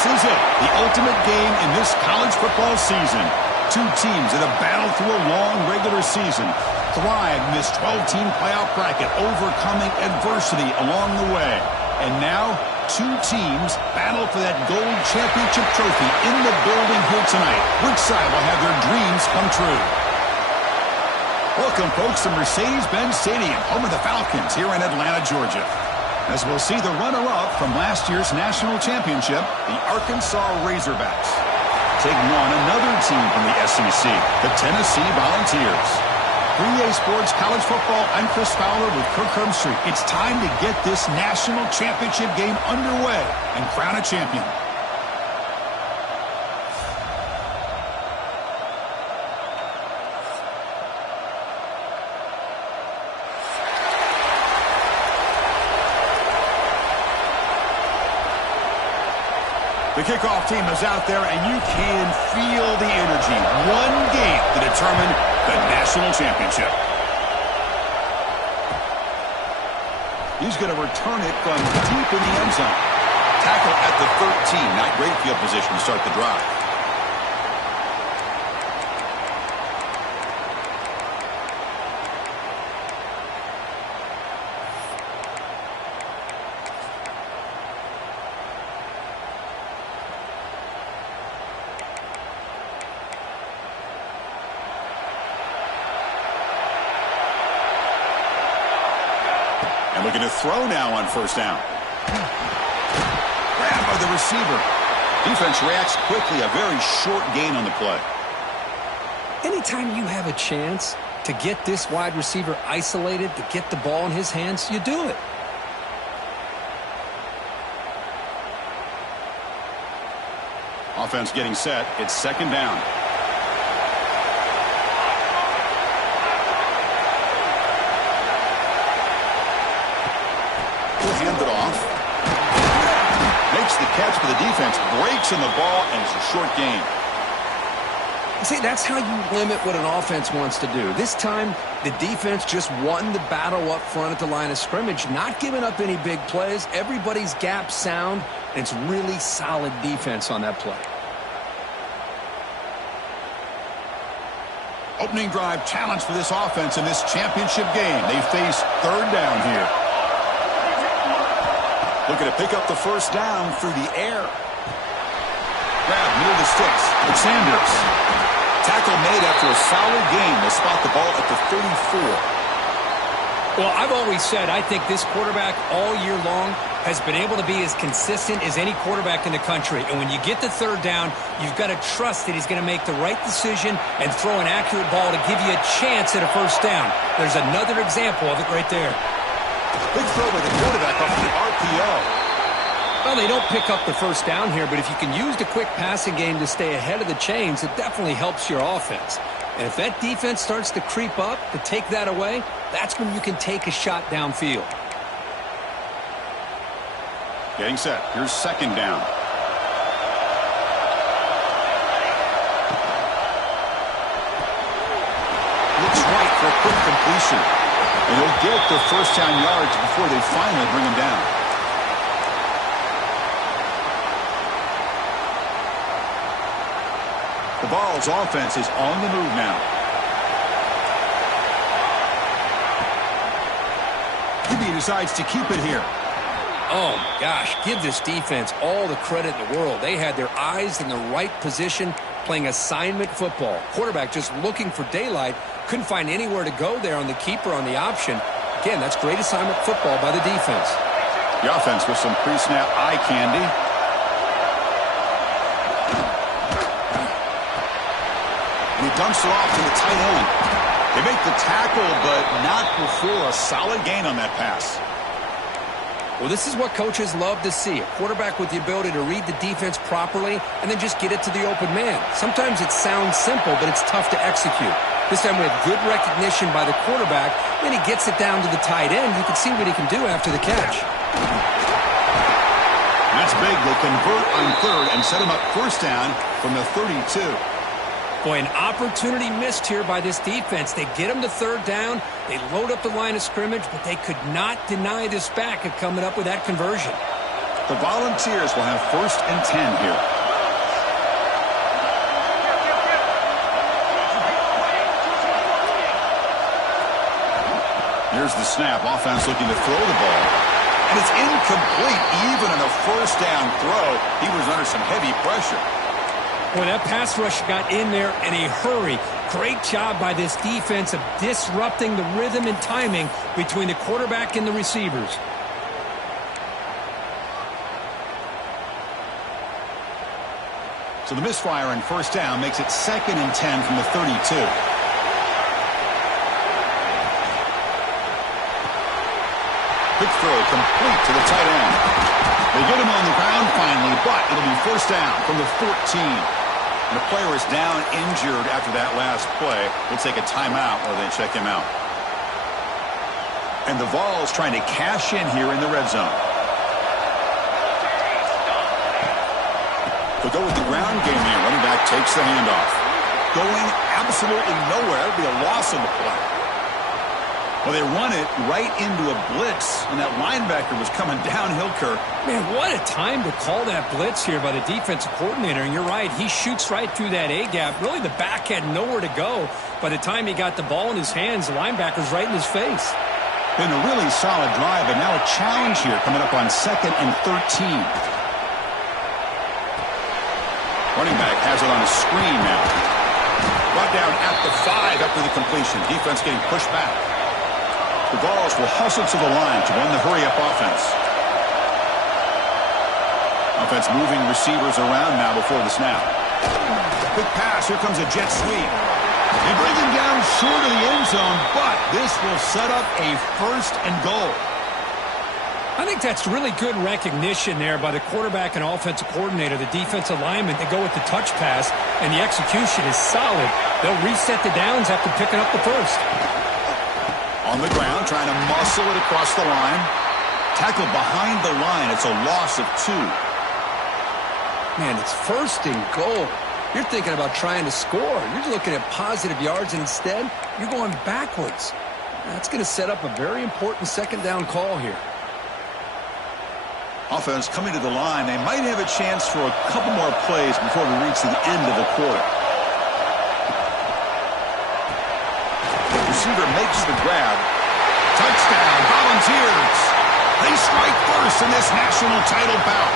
This is it, the ultimate game in this college football season. Two teams that have battled through a long regular season, thrived in this 12-team playoff bracket, overcoming adversity along the way. And now, two teams battle for that gold championship trophy in the building here tonight. Which side will have their dreams come true? Welcome, folks, to Mercedes-Benz Stadium, home of the Falcons here in Atlanta, Georgia. As we'll see the runner-up from last year's national championship, the Arkansas Razorbacks, taking on another team from the SEC, the Tennessee Volunteers. 3A Sports College Football, I'm Chris Fowler with Kirk Herbstreit. It's time to get this national championship game underway and crown a champion. The kickoff team is out there, and you can feel the energy. One game to determine the national championship. He's going to return it from deep in the end zone. Tackle at the 13. Not great field position to start the drive. And looking to throw now on first down. Grab by the receiver. Defense reacts quickly. A very short gain on the play. Anytime you have a chance to get this wide receiver isolated, to get the ball in his hands, you do it. Offense getting set. It's second down. Hand it off. Makes the catch, but the defense breaks in the ball, and it's a short gain. See, that's how you limit what an offense wants to do. This time, the defense just won the battle up front at the line of scrimmage, not giving up any big plays. Everybody's gap sound, and it's really solid defense on that play. Opening drive challenge for this offense in this championship game. They face third down here. Looking to pick up the first down through the air. Grab near the sticks. It's Sanders. Tackle made after a solid gain. They spot the ball at the 34. Well, I've always said I think this quarterback all year long has been able to be as consistent as any quarterback in the country. And when you get the third down, you've got to trust that he's going to make the right decision and throw an accurate ball to give you a chance at a first down. There's another example of it right there. Big throw by the quarterback off the RPO. Well, they don't pick up the first down here, but if you can use the quick passing game to stay ahead of the chains, it definitely helps your offense. And if that defense starts to creep up to take that away, that's when you can take a shot downfield. Getting set. Here's second down. Looks right for a quick completion. And he'll get the first down yards before they finally bring him down. The Vols offense is on the move now. He decides to keep it here. Oh, gosh, give this defense all the credit in the world. They had their eyes in the right position, playing assignment football. Quarterback just looking for daylight. Couldn't find anywhere to go there on the keeper on the option. Again, that's great assignment football by the defense. The offense with some pre-snap eye candy. And he dumps it off to the tight end. They make the tackle, but not before a solid gain on that pass. Well, this is what coaches love to see. A quarterback with the ability to read the defense properly and then just get it to the open man. Sometimes it sounds simple, but it's tough to execute. This time we have good recognition by the quarterback. Then he gets it down to the tight end. You can see what he can do after the catch. That's big. They convert on third and set him up first down from the 32. Boy, an opportunity missed here by this defense. They get him to third down. They load up the line of scrimmage, but they could not deny this back of coming up with that conversion. The Volunteers will have 1st and 10 here. Here's the snap. Offense looking to throw the ball. And it's incomplete. Even on a 1st down throw, he was under some heavy pressure. Well, that pass rush got in there in a hurry. Great job by this defense of disrupting the rhythm and timing between the quarterback and the receivers. So the misfire on 1st down makes it 2nd and 10 from the 32. Quick throw complete to the tight end. They get him on the ground finally, but it'll be 1st down from the 14. And the player is down injured after that last play. We'll take a timeout while they check him out. And the Vols trying to cash in here in the red zone. They'll go with the ground game here. Running back takes the handoff. Going absolutely nowhere. It'll be a loss on the play. Well, they run it right into a blitz, and that linebacker was coming downhill, Kirk. Man, what a time to call that blitz here by the defensive coordinator. And you're right, he shoots right through that A-gap. Really, the back had nowhere to go. By the time he got the ball in his hands, the linebacker's right in his face. Been a really solid drive, but now a challenge here coming up on 2nd and 13. Running back has it on a screen now. Brought down at the 5 after the completion. Defense getting pushed back. The Vols will hustle to the line to run the hurry-up offense. Offense moving receivers around now before the snap. Quick pass. Here comes a jet sweep. They bring him down short of the end zone, but this will set up a 1st and goal. I think that's really good recognition there by the quarterback and offensive coordinator, the defensive lineman, to go with the touch pass, and the execution is solid. They'll reset the downs after picking up the 1st. On the ground, trying to muscle it across the line. Tackle behind the line. It's a loss of 2. Man, it's 1st and goal. You're thinking about trying to score. You're looking at positive yards, and instead, you're going backwards. That's going to set up a very important 2nd down call here. Offense coming to the line. They might have a chance for a couple more plays before we reach the end of the quarter. Receiver makes the grab. Touchdown, Volunteers. They strike first in this national title bout.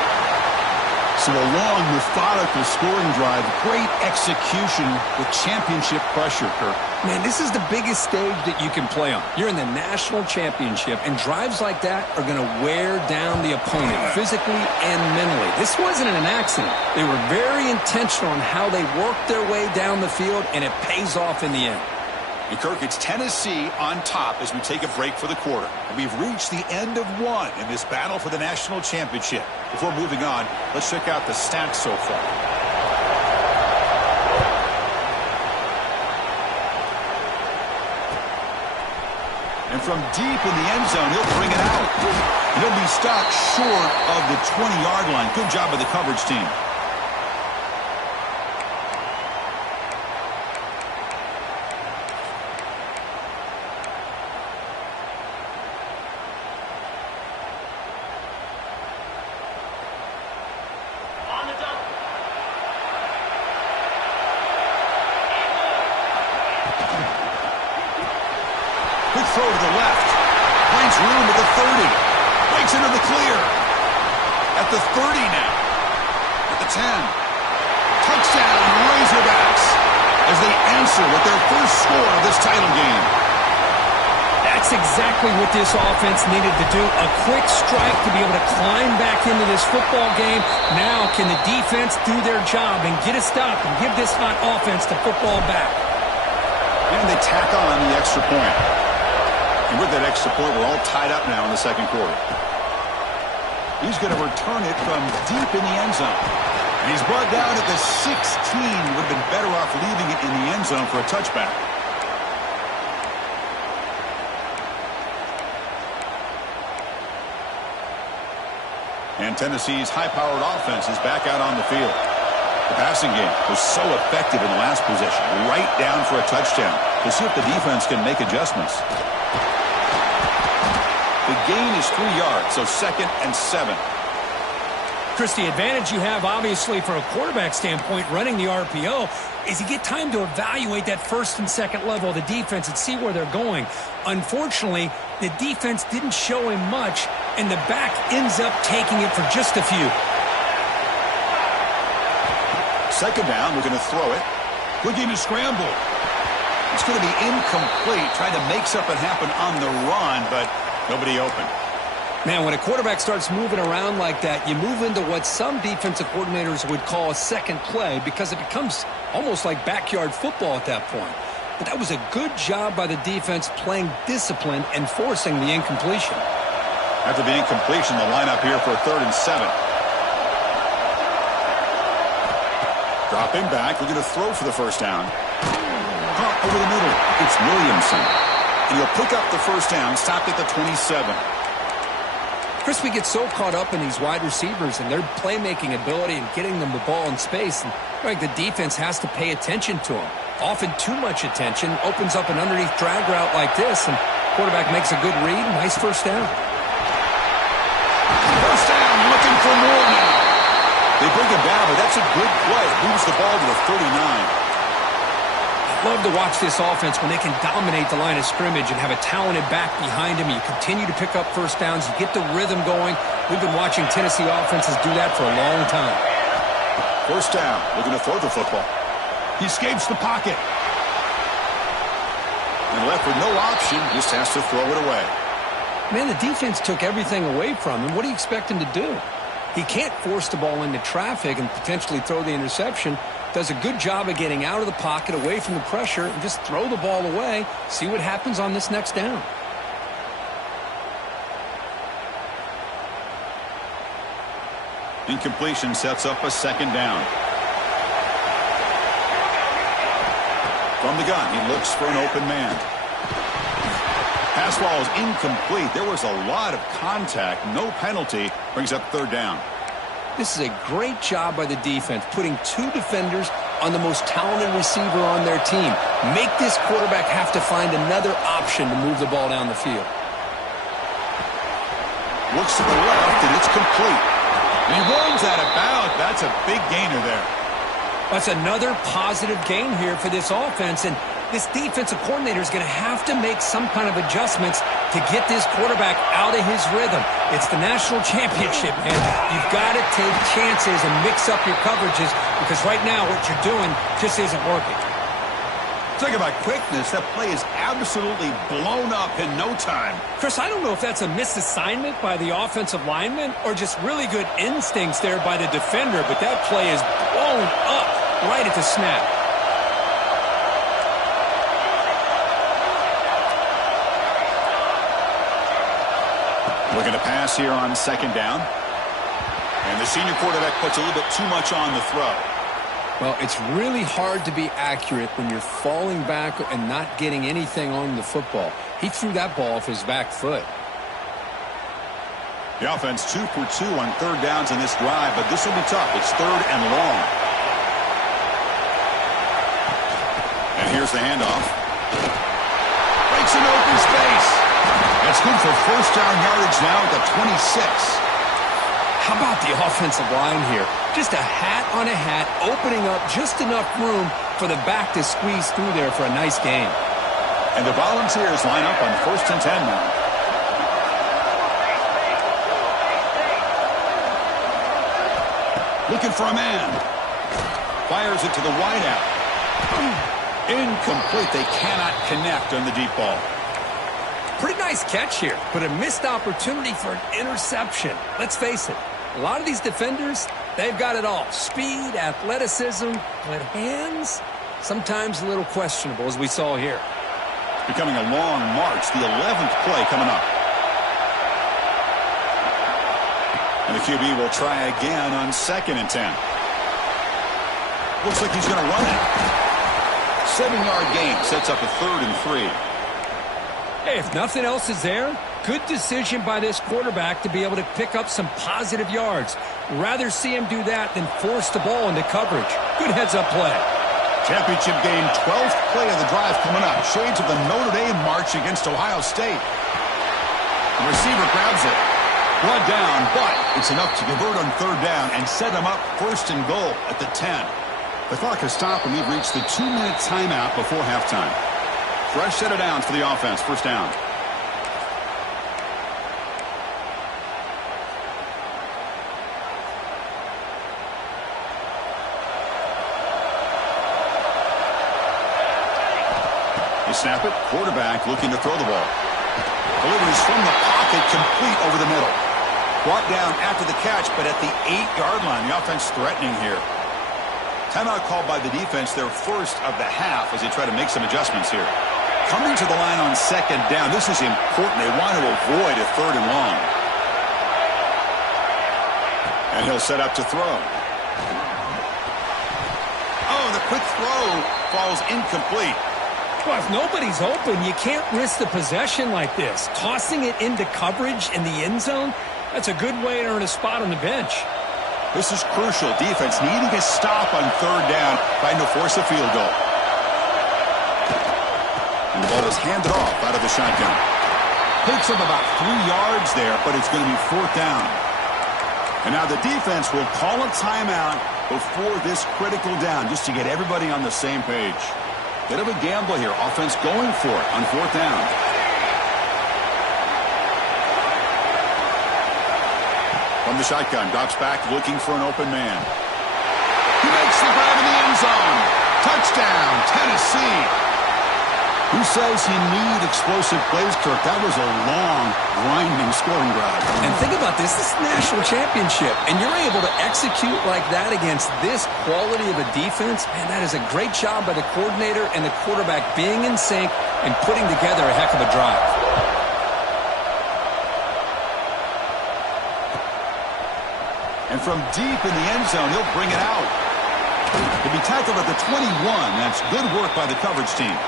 So a long, methodical scoring drive. Great execution with championship pressure, Kirk. Man, this is the biggest stage that you can play on. You're in the national championship, and drives like that are going to wear down the opponent physically and mentally. This wasn't an accident. They were very intentional on how they worked their way down the field, and it pays off in the end. And Kirk, it's Tennessee on top as we take a break for the quarter. And we've reached the end of 1 in this battle for the national championship. Before moving on, let's check out the stats so far. And from deep in the end zone, he'll bring it out. He'll be stopped short of the 20-yard line. Good job by the coverage team. Quick throw to the left. Finds room at the 30. Breaks into the clear. At the 30 now. At the 10. Touchdown, Razorbacks, as they answer with their first score of this title game. That's exactly what this offense needed to do. A quick strike to be able to climb back into this football game. Now can the defense do their job and get a stop and give this hot offense the football back? And they tack on the extra point. And with that extra point, we're all tied up now in the 2nd quarter. He's going to return it from deep in the end zone. And he's brought down at the 16. Would have been better off leaving it in the end zone for a touchback. And Tennessee's high-powered offense is back out on the field. The passing game was so effective in the last possession, right down for a touchdown. To see if the defense can make adjustments. The gain is 3 yards, so 2nd and 7. Chris, the advantage you have, obviously, from a quarterback standpoint, running the RPO, is you get time to evaluate that first and second level of the defense and see where they're going. Unfortunately, the defense didn't show him much, and the back ends up taking it for just a few. Second down, we're going to throw it. Looking to scramble. It's going to be incomplete, trying to make something happen on the run, but nobody open. Man, when a quarterback starts moving around like that, you move into what some defensive coordinators would call a second play because it becomes almost like backyard football at that point. But that was a good job by the defense playing discipline and forcing the incompletion. After the incompletion, the lineup here for 3rd and 7. Dropping back, we're going to throw for the first down. Caught over the middle. It's Williamson. And he'll pick up the first down, stopped at the 27. Chris, we get so caught up in these wide receivers and their playmaking ability and getting them the ball in space. And like the defense has to pay attention to them. Often too much attention opens up an underneath drag route like this, and quarterback makes a good read. Nice first down. First down, looking for more now. They bring him down, but that's a good play. Moves the ball to the 39. Love to watch this offense when they can dominate the line of scrimmage and have a talented back behind him. You continue to pick up first downs. You get the rhythm going. We've been watching Tennessee offenses do that for a long time. First down. Looking to throw the football. He escapes the pocket. And left with no option. Just has to throw it away. Man, the defense took everything away from him. What do you expect him to do? He can't force the ball into traffic and potentially throw the interception. Does a good job of getting out of the pocket, away from the pressure, and just throw the ball away. See what happens on this next down. Incompletion sets up a second down. From the gun, he looks for an open man. Pass ball is incomplete. There was a lot of contact. No penalty. Brings up third down. This is a great job by the defense, putting two defenders on the most talented receiver on their team. Make this quarterback have to find another option to move the ball down the field. Looks to the left, and it's complete. And he runs out of bounds. That's a big gainer there. That's another positive gain here for this offense, and this defensive coordinator is going to have to make some kind of adjustments to get this quarterback out of his rhythm. It's the national championship, man. You've got to take chances and mix up your coverages because right now what you're doing just isn't working. Talk about quickness. That play is absolutely blown up in no time. Chris, I don't know if that's a misassignment by the offensive lineman or just really good instincts there by the defender, but that play is blown up right at the snap. Looking to pass here on second down. And the senior quarterback puts a little bit too much on the throw. Well, it's really hard to be accurate when you're falling back and not getting anything on the football. He threw that ball off his back foot. The offense 2 for 2 on third downs in this drive, but this will be tough. It's third and long. And here's the handoff. Breaks an open space. That's good for first down yardage now at the 26. How about the offensive line here? Just a hat on a hat, opening up just enough room for the back to squeeze through there for a nice gain. And the Volunteers line up on first and 10 now. Looking for a man. Fires it to the wideout. Incomplete. They cannot connect on the deep ball. Pretty nice catch here, but a missed opportunity for an interception. Let's face it, a lot of these defenders, they've got it all. Speed, athleticism, but hands, sometimes a little questionable, as we saw here. Becoming a long march, the 11th play coming up. And the QB will try again on second and 10. Looks like he's going to run it. 7-yard gain sets up a third and 3. Hey, if nothing else is there, good decision by this quarterback to be able to pick up some positive yards. Rather see him do that than force the ball into coverage. Good heads-up play. Championship game, 12th play of the drive coming up. Shades of the Notre Dame march against Ohio State. The receiver grabs it. Brought down, but it's enough to convert on third down and set them up first and goal at the 10. The clock has stopped, and we've reached the 2-minute timeout before halftime. Fresh set of downs for the offense. First down. You snap it. Quarterback looking to throw the ball. Delivers from the pocket, complete over the middle. Brought down after the catch, but at the 8-yard line. The offense threatening here. Timeout called by the defense, their first of the half, as they try to make some adjustments here. Coming to the line on second down. This is important. They want to avoid a third and long. And he'll set up to throw. Oh, the quick throw falls incomplete. Well, if nobody's open, you can't risk the possession like this. Tossing it into coverage in the end zone, that's a good way to earn a spot on the bench. This is crucial. Defense needing a stop on third down, trying to force a field goal. And the ball is handed off out of the shotgun. Picks up about 3 yards there, but it's going to be fourth down. And now the defense will call a timeout before this critical down, just to get everybody on the same page. Bit of a gamble here. Offense going for it on fourth down. From the shotgun, drops back, looking for an open man. He makes the grab in the end zone. Touchdown, Tennessee. Who says you need explosive plays, Kirk? That was a long, grinding scoring drive. And think about this. This is a national championship, and you're able to execute like that against this quality of a defense. Man, that is a great job by the coordinator and the quarterback being in sync and putting together a heck of a drive. And from deep in the end zone, he'll bring it out. He'll be tackled at the 21. That's good work by the coverage team.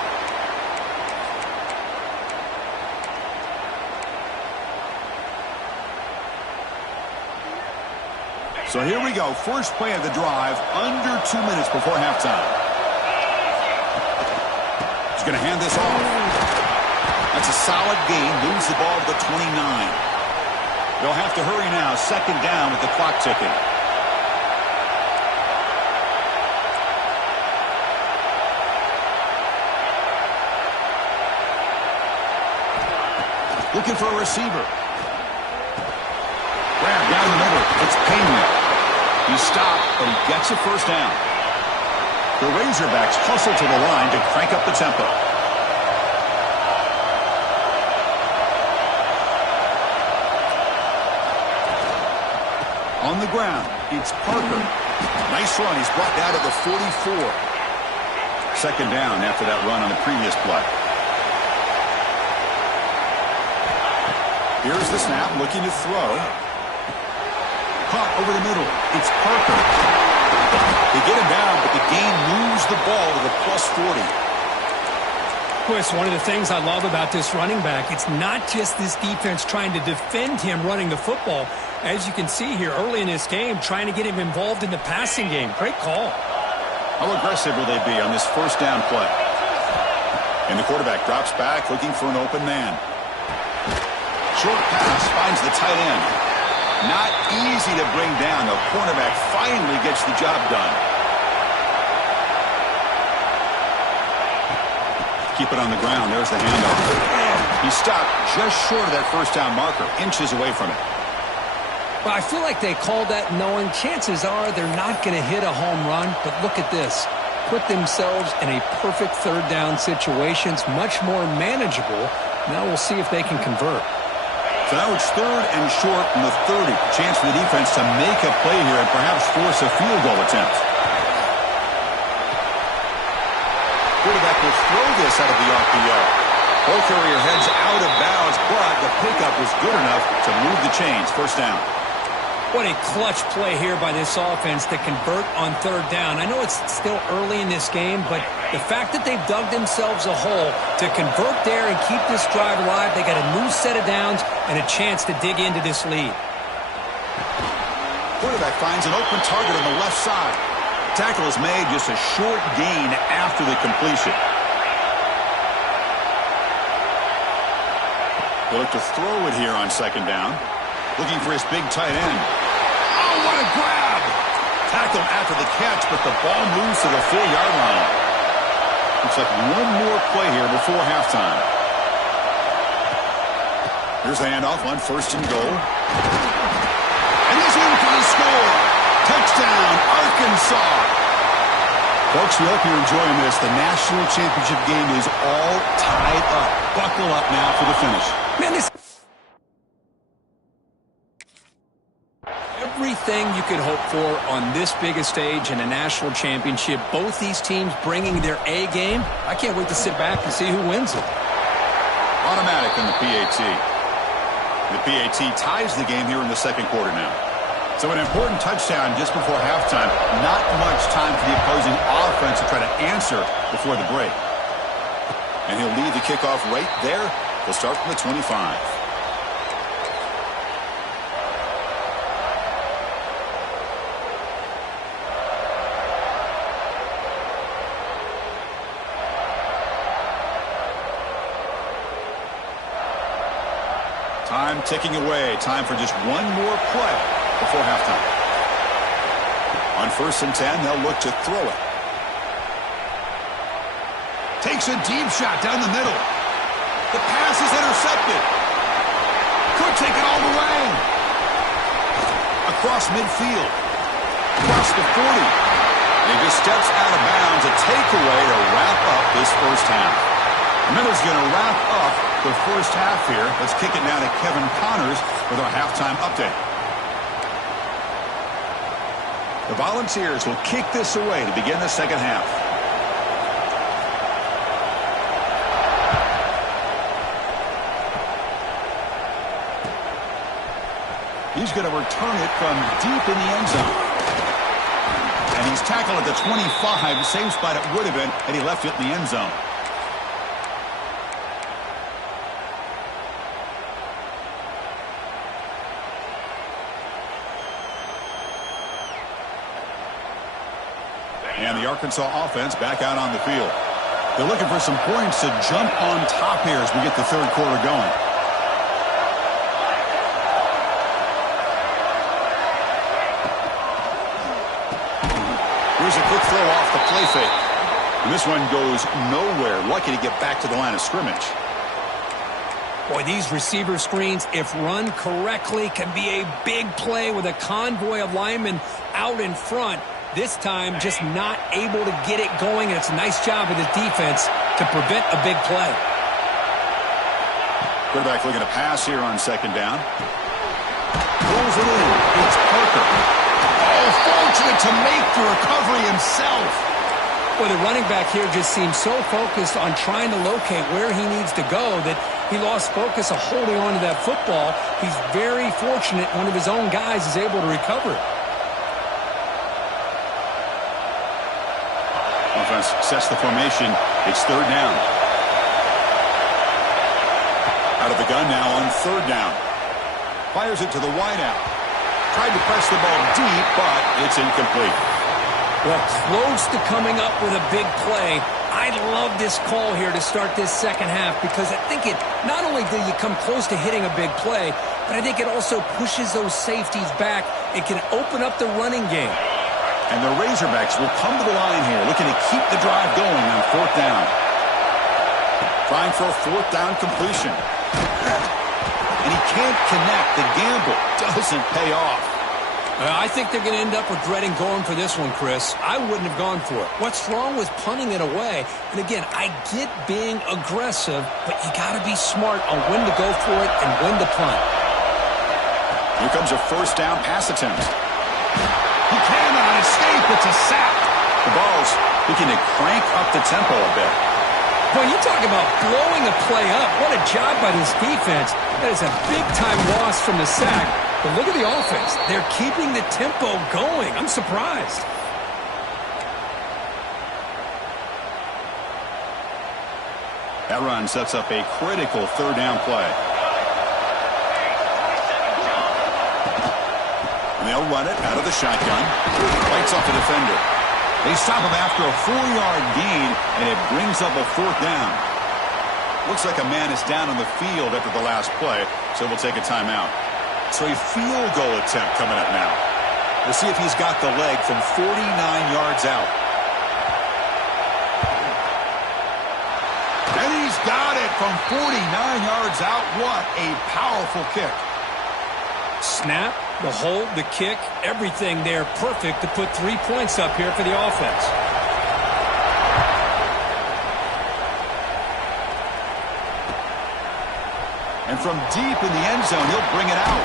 So here we go. First play of the drive, under 2 minutes before halftime. He's going to hand this off. That's a solid gain. Moves the ball to the 29. They'll have to hurry now. Second down with the clock ticking. Looking for a receiver. Grab down the middle. It's Payne. He stopped, but he gets a first down. The Razorbacks hustle to the line to crank up the tempo. On the ground, it's Parker. Nice run. He's brought down to the 44. Second down after that run on the previous play. Here's the snap, looking to throw. Caught over the middle. It's Parker. They get him down, but the gain moves the ball to the plus 40. Chris, one of the things I love about this running back, it's not just this defense trying to defend him running the football. As you can see here early in this game, trying to get him involved in the passing game. Great call. How aggressive will they be on this first down play? And the quarterback drops back, looking for an open man. Short pass finds the tight end. Not easy to bring down. The cornerback finally gets the job done. Keep it on the ground. There's the handoff. He stopped just short of that first down marker, inches away from it. Well, I feel like they called that knowing chances are they're not going to hit a home run. But look at this. Put themselves in a perfect third down situation. It's much more manageable. Now we'll see if they can convert. So now it's third and short from the 30. Chance for the defense to make a play here and perhaps force a field goal attempt. Quarterback will throw this out of the RPO. Ball carrier heads out of bounds, but the pickup was good enough to move the chains. First down. What a clutch play here by this offense to convert on third down. I know it's still early in this game, but the fact that they've dug themselves a hole to convert there and keep this drive alive, they got a new set of downs and a chance to dig into this lead. Quarterback finds an open target on the left side. Tackle is made, just a short gain after the completion. They look to throw it here on second down. Looking for his big tight end. Oh, what a grab! Tackle after the catch, but the ball moves to the 4-yard line. Looks like one more play here before halftime. Here's the handoff on 1st and goal. And he's in for the score. Touchdown, Arkansas. Folks, we hope you're enjoying this. The national championship game is all tied up. Buckle up now for the finish. Man, this... Everything you could hope for on this big a stage in a national championship. Both these teams bringing their A game. I can't wait to sit back and see who wins it. Automatic in the PAT. The PAT ties the game here in the 2nd quarter now. So an important touchdown just before halftime. Not much time for the opposing offense to try to answer before the break. And he'll lead the kickoff right there. He'll start from the 25. Time ticking away. Time for just one more play before halftime. On 1st and 10, they'll look to throw it. Takes a deep shot down the middle. The pass is intercepted. Could take it all the way. Across midfield. Across the 40. And he just steps out of bounds. A takeaway to wrap up this first half. Miller's going to wrap up the first half here. Let's kick it now to Kevin Connors with our halftime update. The Volunteers will kick this away to begin the second half. He's going to return it from deep in the end zone. And he's tackled at the 25, the same spot it would have been had he left it in the end zone. And the Arkansas offense back out on the field. They're looking for some points to jump on top here as we get the 3rd quarter going. Here's a quick throw off the play fake. And this one goes nowhere. Lucky to get back to the line of scrimmage. Boy, these receiver screens, if run correctly, can be a big play with a convoy of linemen out in front. This time, just not able to get it going, and it's a nice job of the defense to prevent a big play. Quarterback looking to pass here on 2nd down. Pulls it in. It's Parker. Oh, fortunate to make the recovery himself. Well, the running back here just seems so focused on trying to locate where he needs to go that he lost focus of holding on to that football. He's very fortunate one of his own guys is able to recover it. Offense sets the formation. It's 3rd down. Out of the gun now on 3rd down. Fires it to the wideout. Tried to press the ball deep, but it's incomplete. Well, close to coming up with a big play. I love this call here to start this second half because I think it not only do you come close to hitting a big play, but I think it also pushes those safeties back. It can open up the running game. And the Razorbacks will come to the line here, looking to keep the drive going on 4th down. Trying for a 4th down completion. And he can't connect. The gamble doesn't pay off. I think they're going to end up regretting going for this one, Chris. I wouldn't have gone for it. What's wrong with punting it away? And again, I get being aggressive, but you got to be smart on when to go for it and when to punt. Here comes a 1st down pass attempt. He cannot escape. It's a sack. The Vols looking to crank up the tempo a bit. Boy, you talk about blowing a play up. What a job by this defense. That is a big-time loss from the sack. But look at the offense. They're keeping the tempo going. I'm surprised. That run sets up a critical 3rd down play. And they'll run it out of the shotgun. Lights up the defender. They stop him after a 4-yard gain, and it brings up a 4th down. Looks like a man is down on the field after the last play, so we'll take a timeout. So a field goal attempt coming up now. We'll see if he's got the leg from 49 yards out. And he's got it from 49 yards out. What a powerful kick. Snap, the hold, the kick, everything there perfect to put 3 points up here for the offense. And from deep in the end zone, he'll bring it out.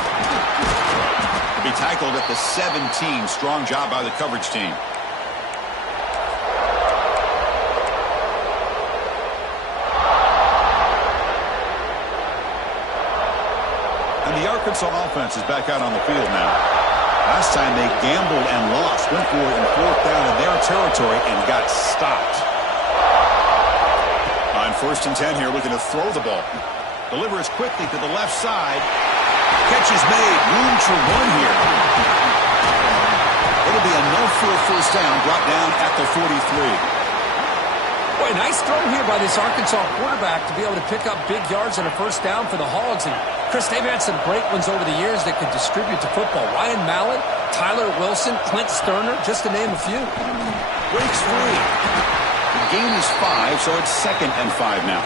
He'll be tackled at the 17. Strong job by the coverage team. And the Arkansas offense is back out on the field now. Last time they gambled and lost. Went for it in 4th down in their territory and got stopped. On 1st and 10 here, looking to throw the ball. Delivers quickly to the left side. Catch is made. Room to run here. It'll be enough for a 1st down. Brought down at the 43. Boy, nice throw here by this Arkansas quarterback to be able to pick up big yards on a 1st down for the Hogs. And, Chris, they've had some great ones over the years that could distribute the football. Ryan Mallett, Tyler Wilson, Clint Sterner, just to name a few. Breaks free. The gain is 5, so it's 2nd and 5 now.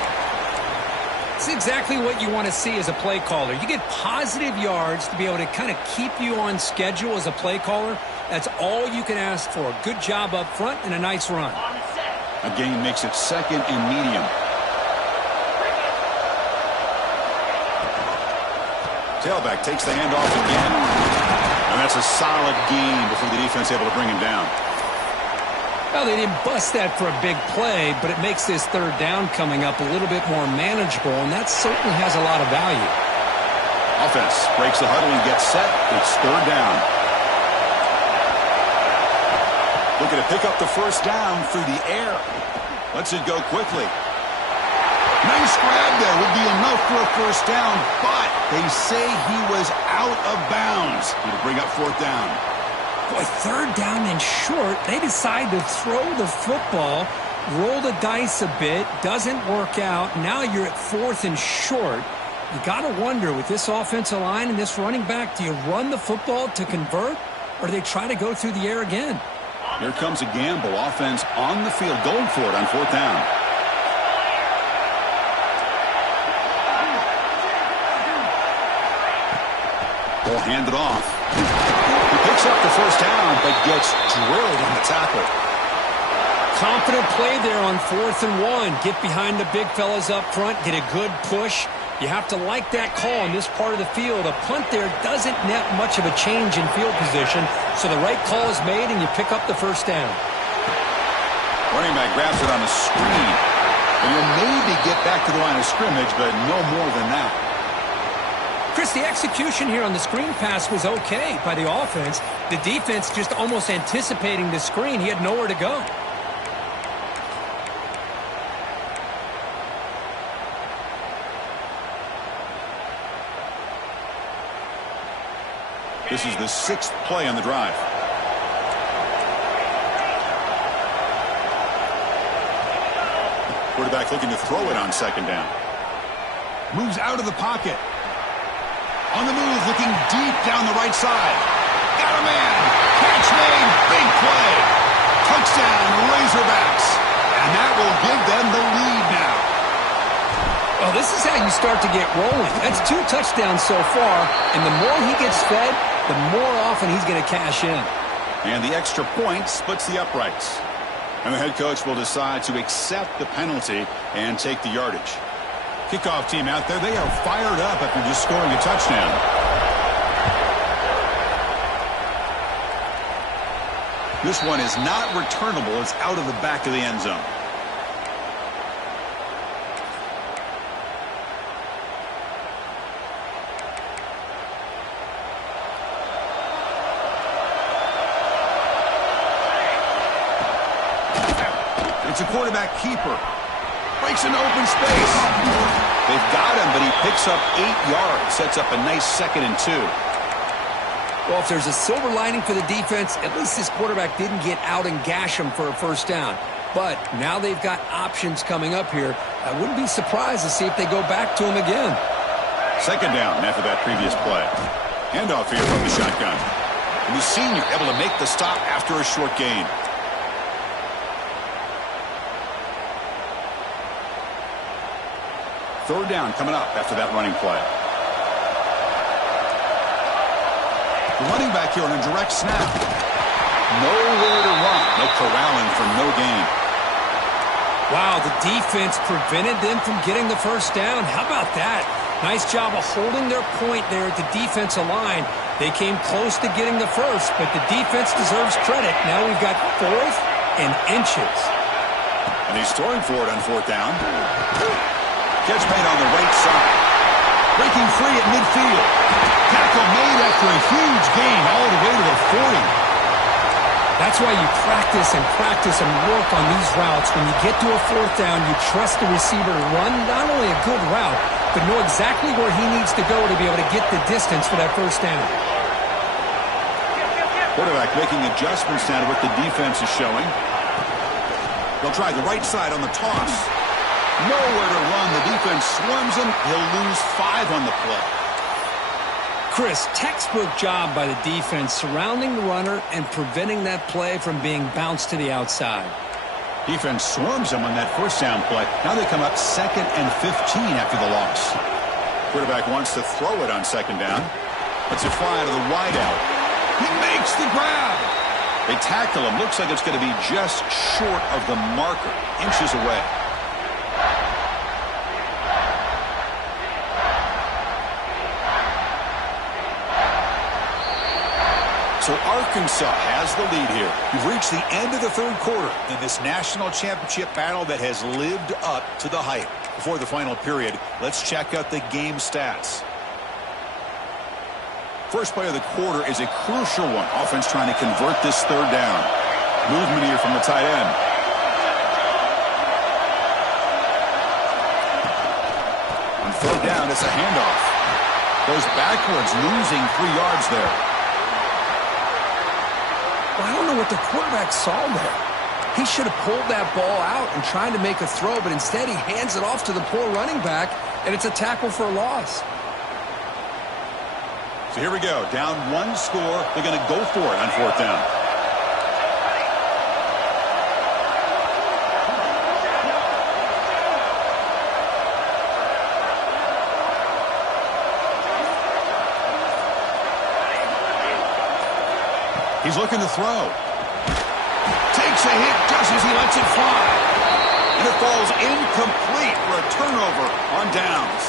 It's exactly what you want to see as a play caller. You get positive yards to be able to kind of keep you on schedule as a play caller. That's all you can ask for. Good job up front and a nice run. A gain makes it 2nd and medium. Tailback takes the handoff again. And that's a solid gain before the defense able to bring him down. Well, they didn't bust that for a big play, but it makes this 3rd down coming up a little bit more manageable, and that certainly has a lot of value. Offense breaks the huddle and gets set. It's 3rd down. Looking to pick up the 1st down through the air. Lets it go quickly. Nice grab there. Would be enough for a 1st down, but they say he was out of bounds. It'll bring up 4th down. Boy, 3rd down and short. They decide to throw the football, roll the dice a bit, doesn't work out. Now you're at 4th and short. You got to wonder, with this offensive line and this running back, do you run the football to convert, or do they try to go through the air again? Here comes a gamble. Offense on the field, going for it on 4th down. Ball handed off. Picks up the 1st down, but gets drilled on the tackle. Confident play there on 4th and 1. Get behind the big fellas up front, get a good push. You have to like that call in this part of the field. A punt there doesn't net much of a change in field position, so the right call is made and you pick up the 1st down. Running back grabs it on a screen. And he'll maybe get back to the line of scrimmage, but no more than that. Chris, the execution here on the screen pass was okay by the offense. The defense just almost anticipating the screen. He had nowhere to go. This is the 6th play on the drive. Quarterback looking to throw it on 2nd down. Moves out of the pocket. On the move, looking deep down the right side. Got a man. Catch made. Big play. Touchdown, Razorbacks. And that will give them the lead now. Well, this is how you start to get rolling. That's 2 touchdowns so far, and the more he gets fed, the more often he's going to cash in. And the extra point splits the uprights. And the head coach will decide to accept the penalty and take the yardage. Kickoff team out there, they are fired up after just scoring a touchdown. This one is not returnable. It's out of the back of the end zone. It's a quarterback keeper. Breaks into open space. They've got him, but he picks up 8 yards. Sets up a nice 2nd and 2. Well, if there's a silver lining for the defense, at least this quarterback didn't get out and gash him for a 1st down. But now they've got options coming up here. I wouldn't be surprised to see if they go back to him again. 2nd down after that previous play. Handoff here from the shotgun. And the senior able to make the stop after a short gain. Third down coming up after that running play. The running back here on a direct snap. Nowhere to run. No corralling for no gain. Wow, the defense prevented them from getting the first down. How about that? Nice job of holding their point there at the defensive line. They came close to getting the first, but the defense deserves credit. Now we've got 4th and inches. And he's throwing for it on 4th down. Catch made on the right side. Breaking free at midfield. Tackle made after a huge gain all the way to the 40. That's why you practice and work on these routes. When you get to a 4th down, you trust the receiver to run not only a good route, but know exactly where he needs to go to be able to get the distance for that first down. Quarterback making adjustments now to what the defense is showing. They'll try the right side on the toss. Nowhere to run. The defense swarms him. He'll lose 5 on the play. Chris, textbook job by the defense surrounding the runner and preventing that play from being bounced to the outside. Defense swarms him on that first down play. Now they come up 2nd and 15 after the loss. Quarterback wants to throw it on 2nd down. Lets it fly to the wideout. He makes the grab. They tackle him. Looks like it's going to be just short of the marker. Inches away. So Arkansas has the lead here. We've reached the end of the 3rd quarter in this national championship battle that has lived up to the hype. Before the final period, let's check out the game stats. First play of the quarter is a crucial one. Offense trying to convert this 3rd down. Movement here from the tight end. On 3rd down, it's a handoff. Goes backwards, losing 3 yards there. I don't know what the quarterback saw there. He should have pulled that ball out and tried to make a throw, but instead he hands it off to the poor running back, and it's a tackle for a loss. So here we go. Down 1 score. They're going to go for it on 4th down. He's looking to throw. Takes a hit just as he lets it fly. And it falls incomplete for a turnover on downs.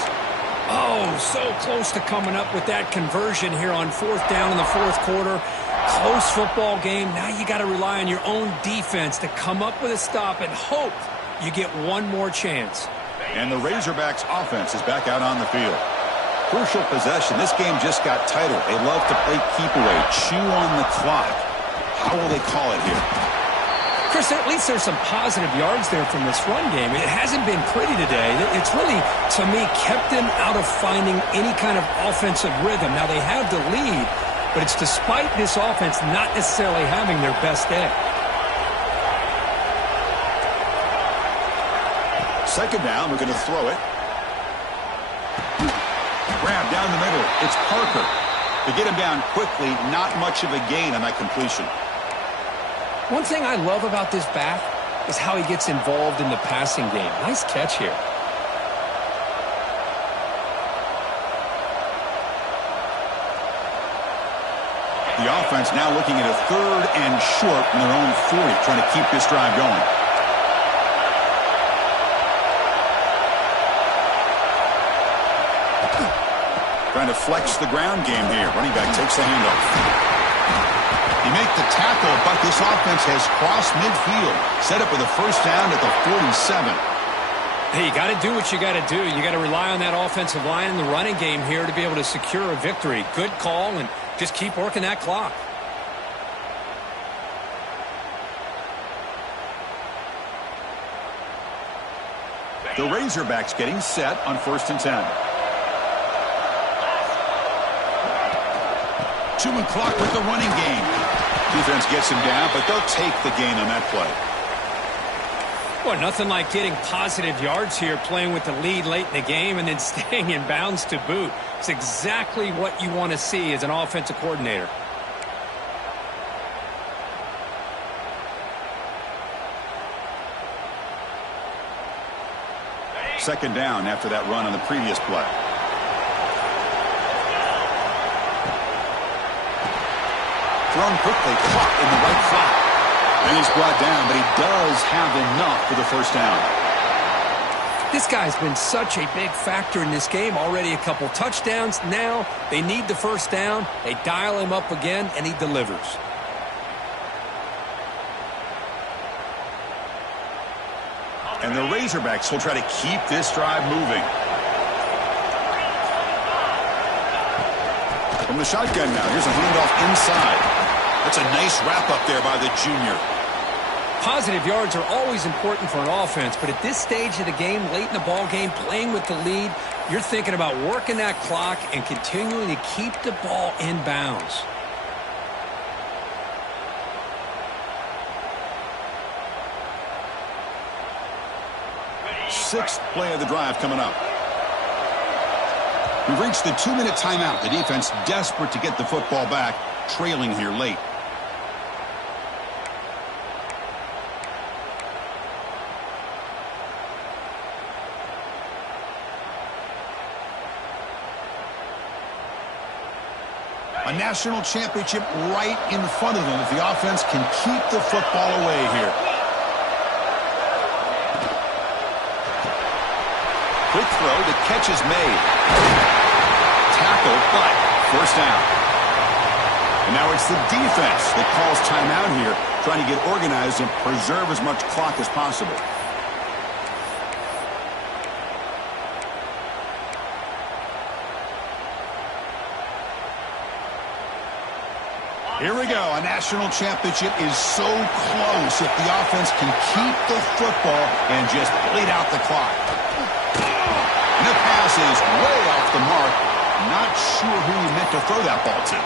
Oh, so close to coming up with that conversion here on 4th down in the 4th quarter. Close football game. Now you got to rely on your own defense to come up with a stop and hope you get one more chance. And the Razorbacks offense is back out on the field. Crucial possession. This game just got tighter. They love to play keep away, chew on the clock. How will they call it here? Chris, at least there's some positive yards there from this run game. It hasn't been pretty today. It's really, to me, kept them out of finding any kind of offensive rhythm. Now, they have the lead, but it's despite this offense not necessarily having their best day. 2nd down, we're going to throw it. Grab down the middle. It's Parker. To get him down quickly, not much of a gain on that completion. One thing I love about this back is how he gets involved in the passing game. Nice catch here. The offense now looking at a 3rd and short from their own 40, trying to keep this drive going. Trying to flex the ground game here. Running back takes the handoff. He make the tackle, but this offense has crossed midfield. Set up with a 1st down at the 47. Hey, you got to do what you got to do. You got to rely on that offensive line and the running game here to be able to secure a victory. Good call, and just keep working that clock. The Razorbacks getting set on 1st and 10. Chewing clock with the running game. Defense gets him down, but they'll take the gain on that play. Well, nothing like getting positive yards here, playing with the lead late in the game and then staying in bounds to boot. It's exactly what you want to see as an offensive coordinator. Second down after that run on the previous play. Thrown quickly, caught in the right flat. And he's brought down, but he does have enough for the first down. This guy's been such a big factor in this game. Already a couple touchdowns. Now they need the first down. They dial him up again, and he delivers. And the Razorbacks will try to keep this drive moving. From the shotgun now, here's a handoff inside. That's a nice wrap-up there by the junior. Positive yards are always important for an offense, but at this stage of the game, late in the ball game, playing with the lead, you're thinking about working that clock and continuing to keep the ball in bounds. Sixth play of the drive coming up. We've reached the 2-minute timeout. The defense desperate to get the football back, trailing here late. A national championship right in front of them if the offense can keep the football away here. Quick throw, the catch is made. Tackle, but first down. And now it's the defense that calls timeout here, trying to get organized and preserve as much clock as possible. Here we go. A national championship is so close if the offense can keep the football and just bleed out the clock. And the pass is way off the mark. Not sure who he meant to throw that ball to.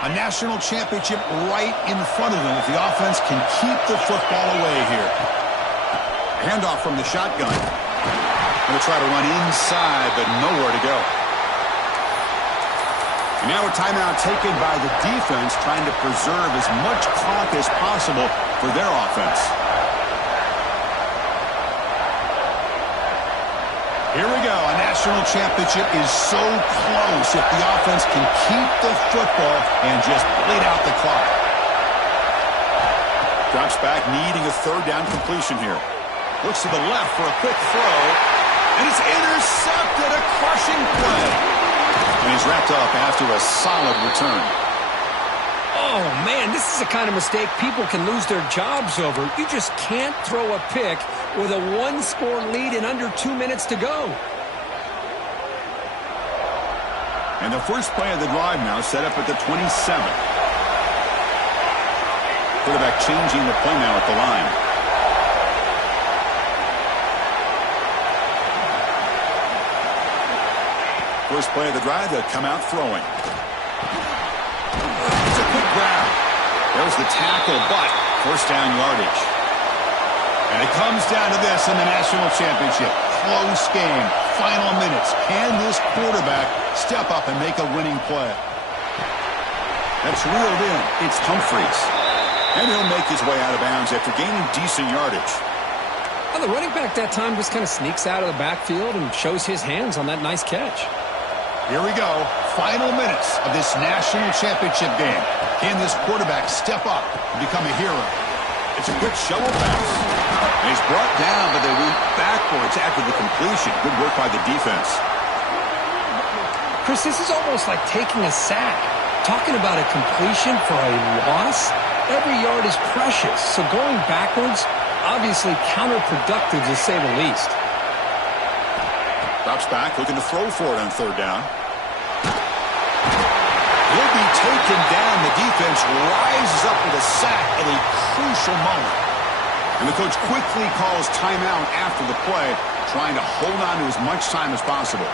A national championship right in front of them if the offense can keep the football away here. Handoff from the shotgun. Going to try to run inside, but nowhere to go. And now a timeout taken by the defense, trying to preserve as much clock as possible for their offense. Here we go. A national championship is so close if the offense can keep the football and just bleed out the clock. Drops back, needing a third down completion here. Looks to the left for a quick throw, and it's intercepted. A crushing play. And he's wrapped up after a solid return. Oh, man, this is the kind of mistake people can lose their jobs over. You just can't throw a pick with a one-score lead in under 2 minutes to go. And the first play of the drive now set up at the 27. Quarterback changing the play now at the line. First play of the drive, they'll come out throwing. It's a quick grab. There's the tackle, but first down yardage. And it comes down to this in the national championship. Close game, final minutes. Can this quarterback step up and make a winning play? That's reeled in. It's Humphreys. And he'll make his way out of bounds after gaining decent yardage. Well, the running back that time just kind of sneaks out of the backfield and shows his hands on that nice catch. Here we go. Final minutes of this national championship game. Can this quarterback step up and become a hero? It's a quick shovel pass. And he's brought down, but they went backwards after the completion. Good work by the defense. Chris, this is almost like taking a sack. Talking about a completion for a loss, every yard is precious. So going backwards, obviously counterproductive to say the least. Drops back, looking to throw for it on third down. He'll be taken down. The defense rises up with a sack at a crucial moment. And the coach quickly calls timeout after the play, trying to hold on to as much time as possible.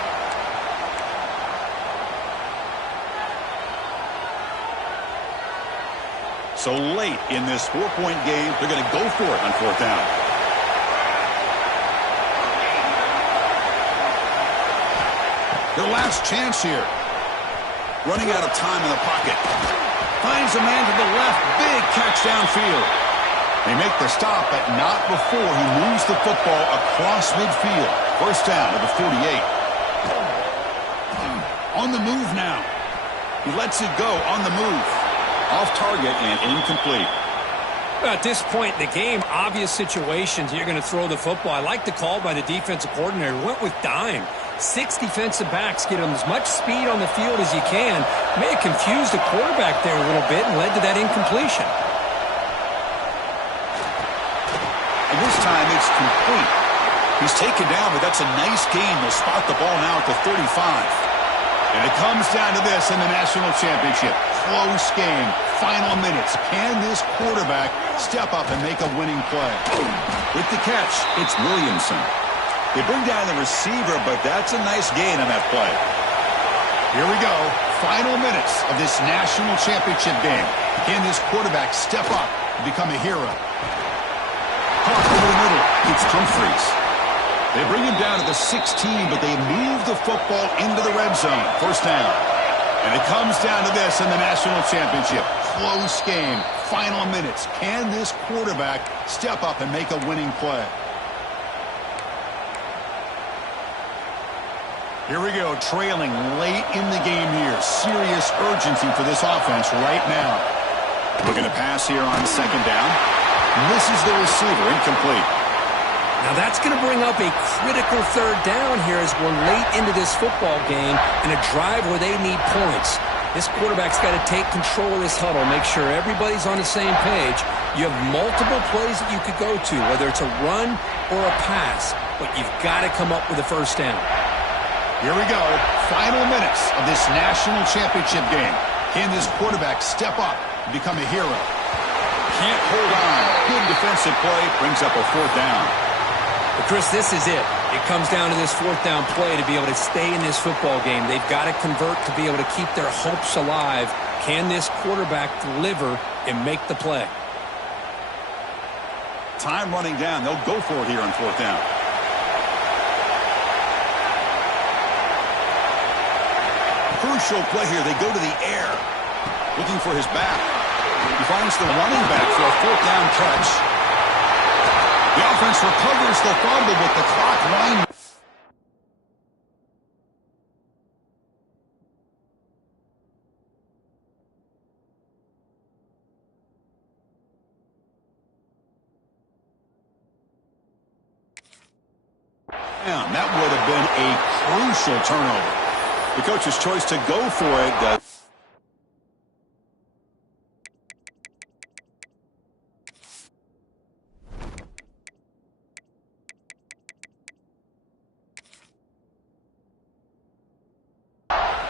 So late in this 4-point game, they're going to go for it on 4th down. Their last chance here. Running out of time in the pocket. Finds a man to the left. Big catch downfield. They make the stop, but not before he moves the football across midfield. 1st down to the 48. On the move now. He lets it go on the move. Off target and incomplete. At this point in the game, obvious situations, you're going to throw the football. I like the call by the defensive coordinator. Went with dime. 6 defensive backs, get them as much speed on the field as you can. May have confused the quarterback there a little bit and led to that incompletion. And this time it's complete. He's taken down, but that's a nice gain. They'll spot the ball now at the 35. And it comes down to this in the national championship. Close game. Final minutes. Can this quarterback step up and make a winning play? With the catch, it's Williamson. They bring down the receiver, but that's a nice gain on that play. Here we go. Final minutes of this national championship game. Can this quarterback step up and become a hero? Caught over the middle. It's Humphreys. They bring him down to the 16, but they move the football into the red zone. 1st down. And it comes down to this in the national championship. Close game. Final minutes. Can this quarterback step up and make a winning play? Here we go, trailing late in the game here. Serious urgency for this offense right now. Looking to pass here on 2nd down. Misses the receiver, incomplete. Now that's going to bring up a critical 3rd down here as we're late into this football game in a drive where they need points. This quarterback's got to take control of this huddle, make sure everybody's on the same page. You have multiple plays that you could go to, whether it's a run or a pass, but you've got to come up with a 1st down. Here we go. Final minutes of this national championship game. Can this quarterback step up and become a hero? Can't hold on. Good defensive play. Brings up a 4th down. But Chris, this is it. It comes down to this 4th down play to be able to stay in this football game. They've got to convert to be able to keep their hopes alive. Can this quarterback deliver and make the play? Time running down. They'll go for it here on 4th down. Crucial play here. They go to the air. Looking for his back. He finds the running back for a 4th down catch. The offense recovers the fumble with the clock running. That would have been a crucial turnover. The coach's choice to go for it.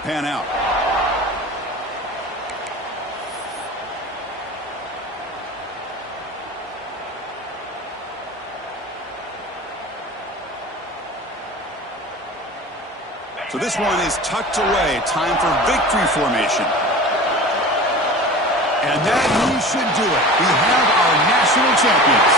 Pan out. So this one is tucked away. Time for victory formation. And that move should do it. We have our national champions.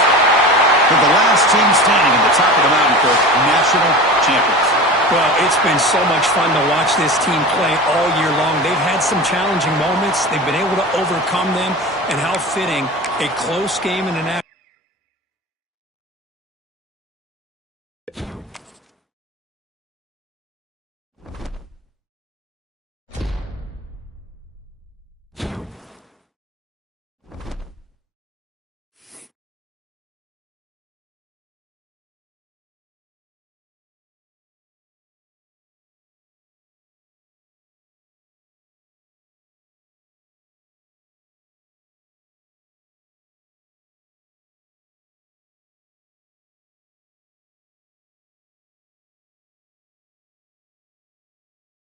For the last team standing at the top of the mountain, for national champions. Well, it's been so much fun to watch this team play all year long. They've had some challenging moments. They've been able to overcome them. And how fitting, a close game in the national